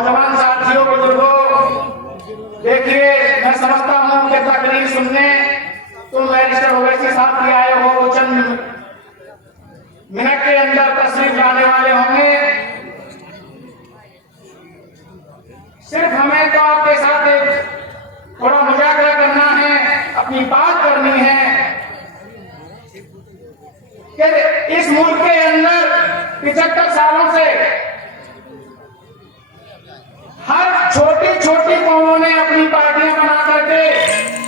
नौजवान साथियों, बुजुर्गों, देखिए मैं समझता हूं कि तकरीर सुनने तुम रजिस्टर ओवैसी साहब की आए हो, वो चंद मिनट के अंदर तशरीफ लाने वाले होंगे। सिर्फ हमें तो आपके साथ एक थोड़ा मुजाकरा करना है, अपनी बात करनी है कि इस मुल्क के अंदर 75 सालों से हर छोटी छोटी कौमों ने अपनी पार्टियां बना करके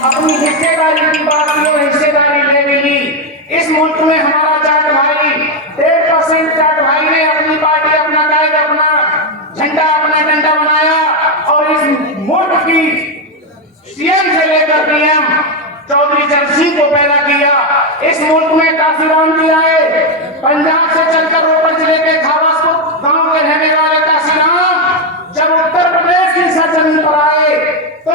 अपनी हिस्सेदारी की बात की और हिस्सेदारी ले भी ली। इस मुल्क में हमारा जाट भाई 1.5% जाट भाई ने अपनी पार्टी, अपना कायदा, अपना झंडा, अपना डंडा बनाया और इस मुल्क की सीएम से लेकर पीएम चौधरी चरण सिंह को पैदा किया। इस मुल्क में काशीराम जी आए, पंजाब से चलकर रोहतक जिले के खावासपुर गांव में रहने वाले काशीराम जब उत्तर प्रदेश की सरजमीन पर आए तो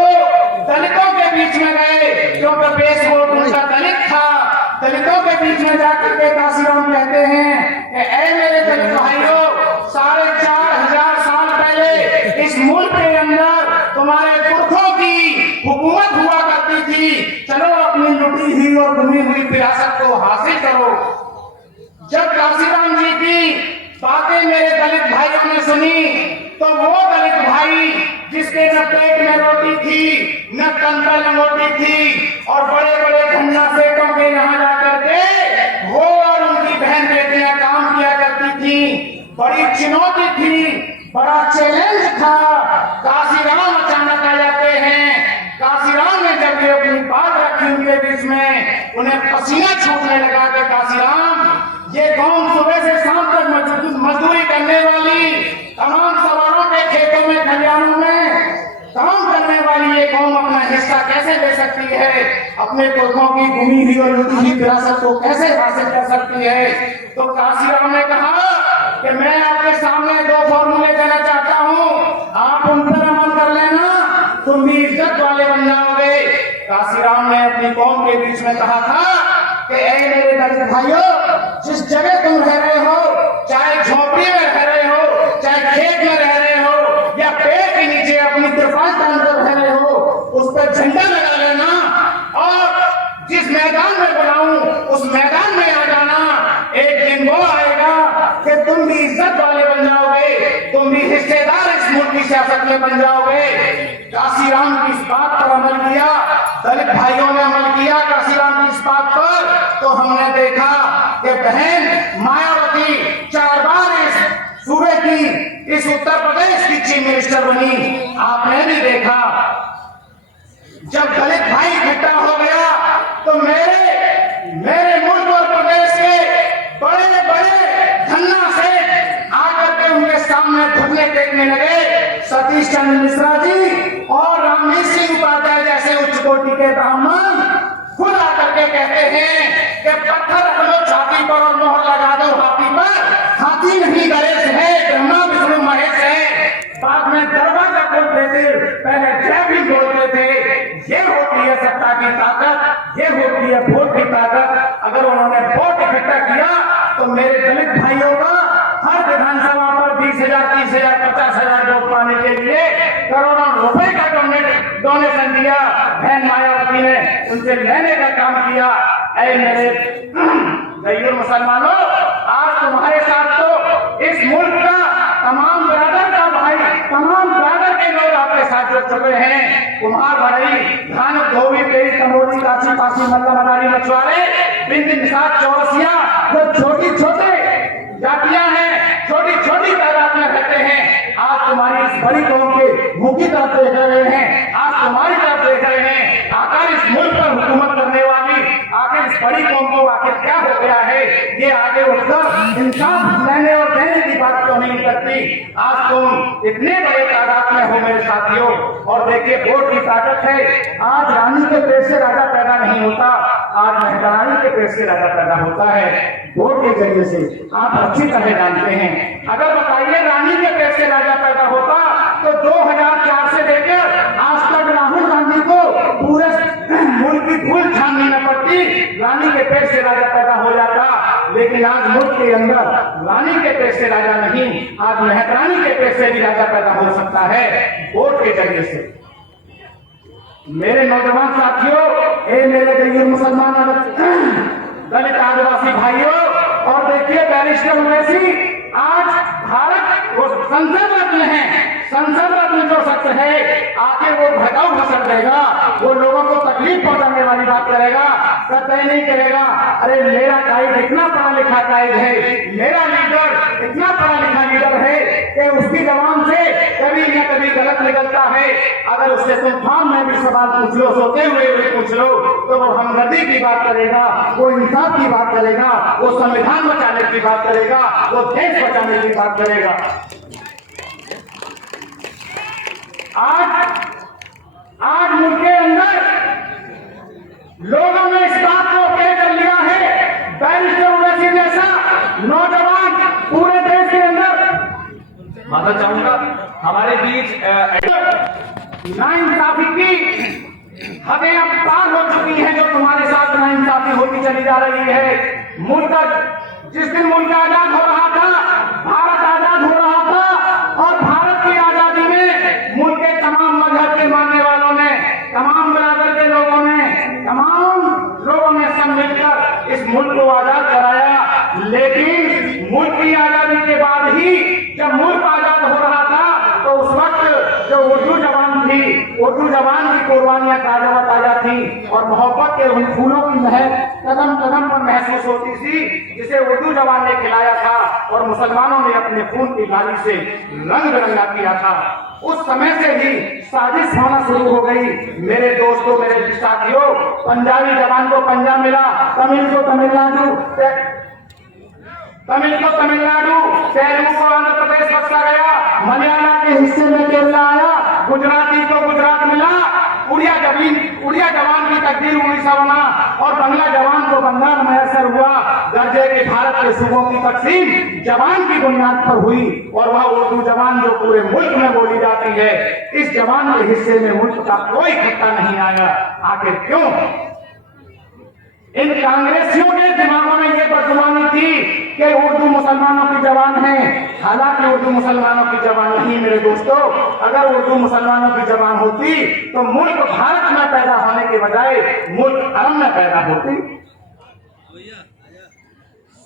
दलितों के बीच में गए, क्योंकि बेस वोट उनका दलित था। दलितों के बीच में जाकर के काशीराम कहते हैं, ऐ मेरे दलित भाइयों, 4,500 साल पहले इस मुल्क के अंदर तुम्हारे पुरखों की हुकूमत हुआ करती थी, चलो अपनी लुटी हुई और गुमी हुई विरासत को हासिल करो। जब काशीराम जी की बातें मेरे दलित भाइयों ने सुनी तो वो दलित भाई जिसके न पेट में रोटी थी, न तन पर लंगोटी थी और बड़े बड़े धन्ना सेठों के यहाँ जाकर के वो और उनकी बहन बेटियां काम किया करती थी, बड़ी चुनौती थी, बड़ा चैलेंज था। काशीराम अचानक आ जाते हैं। काशीराम ने जब ये अपनी बात रखी उनके बीच में, उन्हें पसीना छूटने लगा कि काशीराम, ये कौम सुबह से शाम तक मजदूरी करने वाली, तमाम सवारों के खेतों में, खलिहानों में काम करने वाली ये कौम अपना हिस्सा कैसे ले सकती है, अपने पुरखों की गुमी हुई और लुटी हुई विरासत को कैसे हासिल कर सकती है। तो काशीराम ने कहा कि मैं आपके सामने 2 फॉर्मूले देना चाहता हूं, आप उन पर अमल कर लेना, तुम भी इज्जत वाले बन जाओगे। काशीराम ने अपनी कौम के बीच में कहा था कि ऐ मेरे दलित भाइयों, जिस जगह तुम रह रहे हो, चाहे झोपड़ी में रह रहे हो, चाहे खेत में रह रहे हो या पेड़ के नीचे अपनी तिरपाल बांधकर रह रहे हो, उस पर झंडा लगा लेना और जिस मैदान में बनाऊं उस मैदान में आ जाना। एक दिन वो आएगा कि तुम भी इज्जत वाले बन जाओगे, तुम भी हिस्सेदार इस मुल्क की सियासत में बन जाओगे। काशीराम की इस बात पर अमल किया, दलित भाइयों ने अमल किया काशीराम की इस बात पर। तो हमने देखा कि बहन मायावती 4 बार इस सूबे की, इस उत्तर प्रदेश की चीफ मिनिस्टर बनी। आपने भी देखा जब दलित भाई इकट्ठा हो गया तो मेरे मुल्क और प्रदेश के बड़े बड़े धन्ना से आकर के उनके सामने घुटने टेकने लगे। सतीश चंद्र मिश्रा जी और रामवीर सिंह उपाध्याय जैसे उच्च कोटि के ब्राह्मण खुद आकर के कहते हैं कि पत्थर रख लो छाती पर और मोहर लगा दो हाथी पर, हाथी नहीं गणेश है, ब्रह्मा विष्णु महेश है। बाद में दरवाजा खोलते थे, पहले जय भी बोलते थे। ये होती है सत्ता की ताकत, ये होती है वोट की ताकत। अगर उन्होंने वोट इकट्ठा किया तो मेरे दलित भाइयों का हर विधानसभा पर 20,000, 30,000, 50,000 वोट पाने के लिए करोड़ों रुपए का डोनेशन दिया। बहन मायावती ने उनसे लेने का काम किया। ऐ मेरे गैर मुसलमानों, आज तुम्हारे साथ तो इस मुल्क का तमाम ब्रादर का भाई, तमाम ब्रादर के लोग आपके साथ जुड़ चुके हैं। कुम्हार, बढ़ई, धान, धोबी, तेज, तमोरी, काशी, पासी, मल्ला, मनारी, मछुआरे, बिंद, निषाद, चौरसिया, जो छोटी छोटे जातियां हैं, छोटी छोटी तादाद में रहते हैं, आज तुम्हारी इस बड़ी कौम के मुंह की तरफ देख रहे हैं, आज तुम्हारी तरफ देख रहे हैं। आखिर इस मुल्क पर हुकूमत करने वाली आखिर इस बड़ी कौम को आखिर क्या हो गया है, ये आगे उठकर इंसाफ लेने और देने की बात क्यों नहीं करती। आज तुम इतने बड़े तादाद में हो मेरे साथियों, और देखिए वोट की ताकत है। आज रानी के पेट से राजा पैदा नहीं होता, आज महरानी के पेट से राजा पैदा होता है, वोट के जरिए से। आप अच्छी तरह जानते हैं। अगर बताइए रानी के पेट से राजा पैदा होता तो 2004 से लेकर आज तक राहुल गांधी को पूरे मुल्क की धूल छाननी न पड़ती, रानी के पेट से राजा पैदा हो जाता। लेकिन आज मुल्क के अंदर रानी के पेट से राजा नहीं, आज मेहतरानी के पेट से भी राजा पैदा हो सकता है वोट के जरिए से। मेरे नौजवान साथियों, मेरे गरीब मुसलमान दलित आदिवासी भाइयों, और देखिए बैरिस्टर ओवैसी आज भारत वो संसद रत्न है, संसद रत्न जो शख्स है आके वो भड़काऊ भाषण देगा, वो लोगों को तकलीफ पहुंचाने वाली बात करेगा, कतई नहीं करेगा। अरे मेरा कायद इतना पढ़ा लिखा कायद है, मेरा लीडर इतना पढ़ा लिखा लीडर है कि उसकी जबान से कभी न कभी गलत निकलता है। अगर उससे तुम फार्म में भी सवाल पूछ लो, सोते हुए भी पूछ लो, तो वो हमदर्दी की बात करेगा, वो इंसाफ की बात करेगा, वो संविधान बचाने की बात करेगा, वो देश बचाने की बात करेगा। आज मुल्क के अंदर लोगों ने इस बात को तय कर लिया है, बैरिस्टर ओवैसी जैसा नौजवान पूरे देश के अंदर, माता चाहूंगा हमारे बीच नाइंसाफी की हदें अब पार हो चुकी हैं, जो तुम्हारे साथ नाइंसाफी होती चली जा रही है। मुल्क जिस दिन मुल्क आजाद हो रहा था, भारत आजाद हो रहा था, और भारत की आजादी में मुल्क के तमाम मजहब के मानने वालों ने, तमाम बिरादर के लोगों ने, तमाम लोगों ने सब मिलकर इस मुल्क को आजाद कराया। लेकिन मुल्क की आजादी के बाद ही जब मुल्क आजाद हो रहा था, तो उस वक्त जो उर्दू जबान थी, उर्दू जबान की कुर्बानियां ताजा थी, और मोहब्बत के उन फूलों की महक कदम कदम पर महसूस होती थी, जिसे उर्दू जबान ने खिलाया था और मुसलमानों ने अपने खून की गाली से रंग बिरंगा किया था। उस समय से ही साजिश होना शुरू हो गई। मेरे दोस्तों, मेरे साथियों, पंजाबी जबान को पंजाब मिला, तमिल को तमिलनाडु, तेलुगु को आंध्र प्रदेश बख्शा गया, मलयाला के हिस्से में केरला आया, गुजराती को गुजरात मिला, उड़िया जवान की तकदीर उड़ीसा बना, और बंगला जवान को बंगाल मैसर हुआ। दर्जे के भारत के सूबों की तकसीम जवान की बुनियाद पर हुई, और वह उर्दू जवान जो पूरे मुल्क में बोली जाती है, इस जवान के हिस्से में मुल्क का कोई खिता नहीं आया। आखिर क्यों? इन कांग्रेसियों के दिमागों में यह बदगुमानी थी कि उर्दू मुसलमानों की जबान है। हालांकि उर्दू मुसलमानों की जबान नहीं मेरे दोस्तों। अगर उर्दू मुसलमानों की जबान होती तो मुल्क भारत में पैदा होने के बजाय मुल्क अरब में पैदा होती।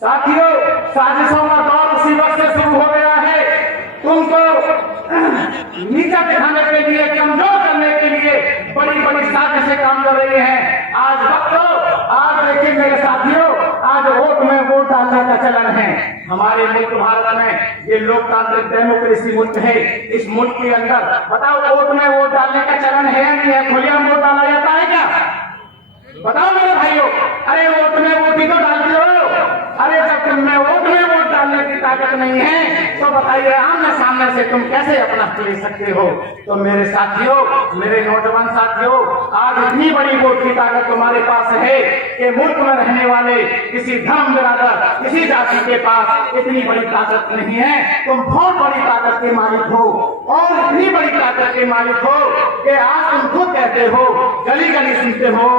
साथियों, साजिशों का दौर उसी वक्त से शुरू हो गया है। तुमको नीचा दिखाने के लिए, कमजोर करने के लिए बड़ी बड़ी साजिशें काम कर रही हैं। आज देखिए मेरे साथियों, आज वोट में वोट डालने का चलन है हमारे मुल्क भारत में। ये लोकतांत्रिक डेमोक्रेसी मुल्क है। इस मुल्क के अंदर बताओ, वोट में वोट डालने का चलन है या नहीं है? खुलेआम वोट डाला जाता है क्या? बताओ मेरे भाइयों। अरे वोट में वोट ही तो डालते हो। अरे जब तुम में वोट में वोट डालने की ताकत नहीं है, तो बताइए आमने सामने से तुम कैसे अपना ले सकते हो? तो मेरे साथियों, मेरे नौजवान साथियों, आज इतनी बड़ी वोट की ताकत तुम्हारे पास है कि मुल्क में रहने वाले किसी धर्म बिरादर, किसी जाति के पास इतनी बड़ी ताकत नहीं है। तुम बहुत बड़ी ताकत के मालिक हो, और इतनी बड़ी ताकत के मालिक हो कि आज तुम खुद कहते हो, गली गली सुनते हो,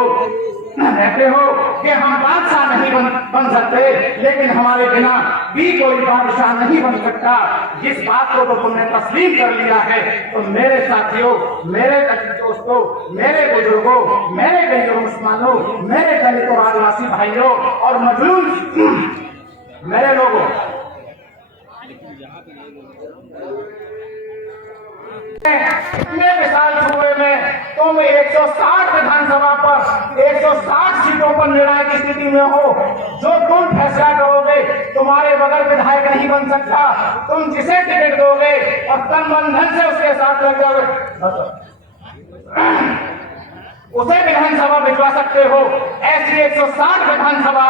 कहते हो कि हम बादशाह नहीं बन सकते, लेकिन हमारे बिना भी कोई बादशाह नहीं बन सकता। जिस बात को तो तुमने तस्लीम कर लिया है, तो मेरे साथियों, मेरे दोस्तों, मेरे बुजुर्गों, मेरे गरीब मुसलमानों, मेरे दलित और आदिवासी भाइयों और मजलूम मेरे लोगों, इतने विशाल सूबे में तुम 160 विधानसभा पर 160 सीटों पर निर्णायक स्थिति में हो। जो तुम फैसला करोगे, तुम्हारे बगैर विधायक नहीं बन सकता। तुम जिसे टिकट दोगे और तन मन धन से उसके साथ लग जाओगे, उसे विधानसभा भिजवा सकते हो। ऐसी 160 विधानसभा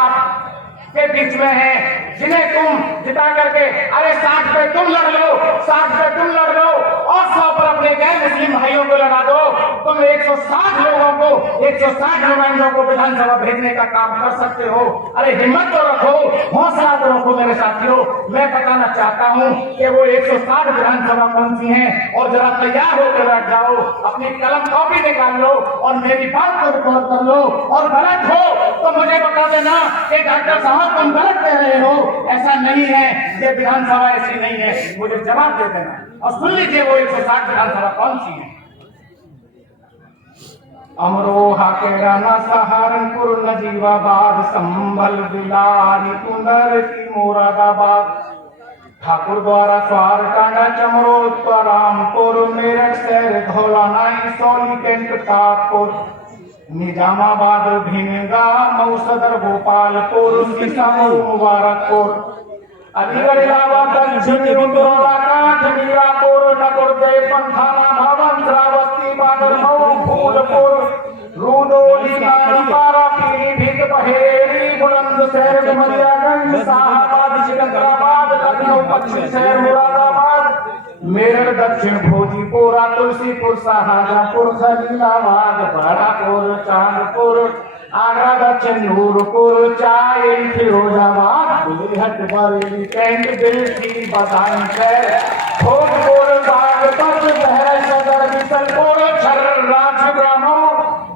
के बीच में है, जिन्हें तुम जिता करके, अरे 60 पे तुम लड़ लो, 60 पे तुम लड़ लो, और 100 पर अपने गैर मुस्लिम भाइयों को लगा दो। तुम 160 लोगों को, 160 नुमाइंदों को विधानसभा भेजने का काम कर सकते हो। अरे हिम्मत तो रखो, हौसला तो रखो मेरे साथियों। मैं बताना चाहता हूँ कि वो 160 विधानसभा कौन सी है, और जरा तैयार होकर बैठ जाओ, अपनी कलम कॉपी निकाल लो और मेरी बात को रिकॉर्ड कर लो, और गलत हो तो मुझे बता देना कि डॉक्टर साहब तुम गलत कह रहे हो, ऐसा नहीं है, ये विधानसभा ऐसी नहीं है, मुझे जवाब दे देना। और सुन लीजिए वो 160 विधानसभा कौन सी है। अमरोहा, कैराना, सहारनपुर, नजीबाबाद, संभल, बिलारी, कुंदर की, मुरादाबाद, ठाकुर द्वारा, स्वार, टांडा, चमरोद, रामपुर, मेरठ शहर, धौलाना, सोली, कैंट, कानपुर, निजामाबाद, भिनगा, मऊ सदर, गोपालपुर, किसामऊ, मुबारकपुर, अलीगढ़, इलाहाबाद, दक्षिणी, कांठ, मीरापुर, नगरदेव, पंथाना, भवन, श्रावस्ती, बादल, मऊ, फूलपुर, रूदोली, नानपारा, पीलीभीत, बहेड़ी, बुलंदशहर, डुमरियागंज, शाहाबाद, सिकंदराबाद, लखनऊ, पश्चिम शहर, मुरादाबाद, मेरठ, दक्षिण भोजीपुरा, तुलसीपुर, शाहजहांपुर, खलीलाबाद, बड़ापुर, चांदपुर, आगरा, दक्षिण नूरपुर, चायल, फिरोजाबाद, बिलहट, बरेली, कैंट, बिल्टी, बदायूं, भोजपुर, बागपत, बहराइच सदर, बिशनपुर, छर्रा, छिबरामऊ,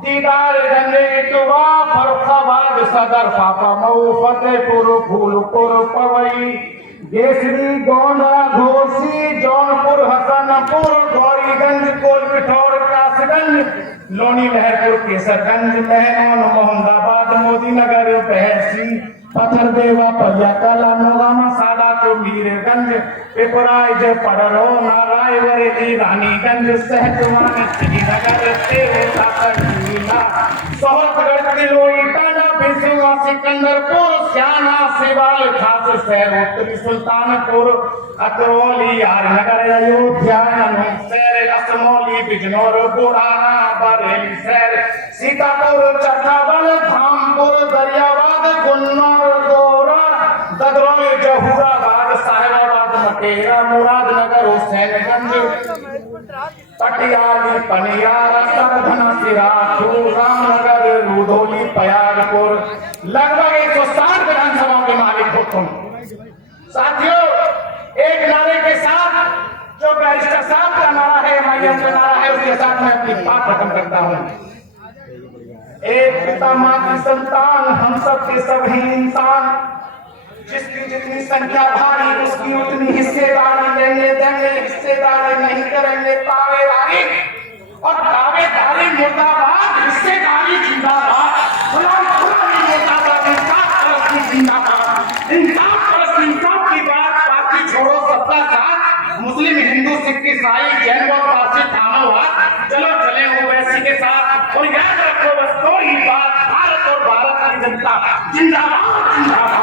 दीदारगंज, इटवा, फर्रुखाबाद सदर, फाफामऊ, फतेहपुर, फूलपुर, पवई, केसरी, गोंडा, घोसी, जौनपुर, हसनपुर, गौरीगंज, कोलपिठौर, कासगंज, लोनी, लहरपुर, केसरगंज, मेहमान, मोहम्मदाबाद, मोदीनगर, बहसी, पथरदेवा, पलियाकला, नोगामा, सादापुर, मीरगंज, पिपराइच, पडरो, नाराय, बरेली, रानीगंज, सहजवान, श्रीनगर, जिला, सोहतगढ़, तिलोई, टांडा, बिसुआ, सिकंदरपुर, श्याना, सिवाल, खास शहर, उत्तरी सुल्तानपुर, अतरौली, आरनगर, अयोध्या, नूरशहर, असमौली, बिजनौर, बुढ़ाना, बरेली शहर, सीतापुर, चकाबल, धामपुर, दरियाबाद, गुन्नौर, गोरा, ददरौली, जहूराबाद, साहेबाबाद, मटेरा, मुरादनगर, हुसैनगंज, पटियाली, पनियारा, सरधना, सिराथू, रामनगर, रूदोली, पयागपुर, लगभग 160 विधानसभाओं के मालिक हो तुम। साथियों, एक नारे के साथ जो बैरिस्टर साहब का नारा है, एमआईएम का नारा है, उसके साथ मैं अपनी बात खत्म करता हूं। एक पिता मां की संतान, हम सब के सब ही इंसान, जिसकी जितनी संख्या भारी उसकी उतनी हिस्सेदारी लेंगे देंगे, हिस्सेदारी नहीं करेंगे तावेदारी, और तावेदारी मुर्दाबाद, हिस्सेदारी जिंदाबाद, गुलामी मुर्दाबाद, इंसाफ परस्ती जिंदाबाद, इंसाफ परस्ती, इंसाफ की बात, पार्टी छोड़ो सबका साथ, मुस्लिम, हिंदू, सिख, ईसाई, जैन, बौद्ध, पारसी, थानोवाद, चलो चले ओवैसी के साथ। और याद रखो बस दो ही बात, भारत और भारत की जनता जिंदाबाद, जिंदाबाद।